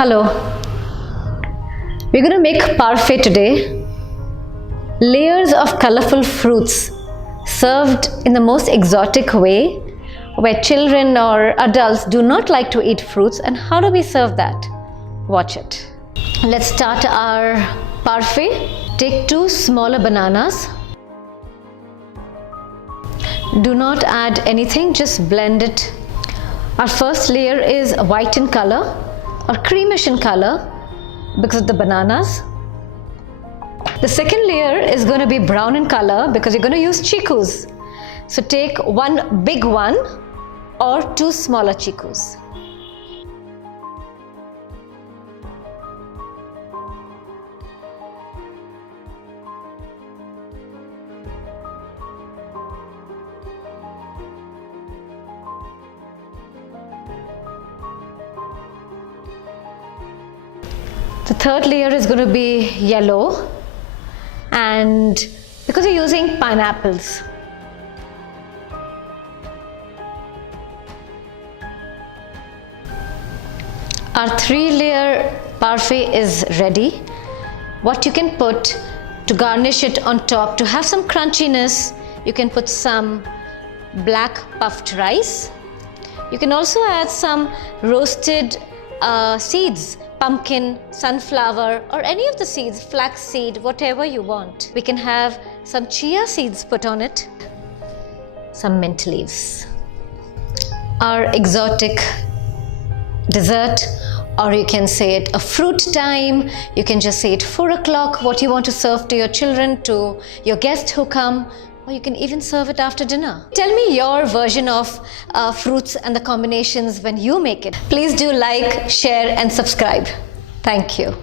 Hello. We're going to make parfait today. Layers of colorful fruits served in the most exotic way, where children or adults do not like to eat fruits. And how do we serve that? Watch it. Let's start our parfait. Take 2 smaller bananas. Do not add anything, just blend it. Our first layer is white in color or creamish in color because of the bananas. The second layer is going to be brown in color because you're going to use chikus. So take 1 big one or 2 smaller chikus. The third layer is going to be yellow, and because you're using pineapples. Our 3-layer parfait is ready. What you can put to garnish it on top to have some crunchiness, you can put some black puffed rice. You can also add some roasted seeds, pumpkin, sunflower, or any of the seeds, flax seed, whatever you want. We can have some chia seeds put on it, some mint leaves. Our exotic dessert, or you can say it a fruit time. You can just say it 4 o'clock, what you want to serve to your children, to your guests who come, or you can even serve it after dinner. Tell me your version of fruits and the combinations when you make it. Please do like, share and subscribe. Thank you.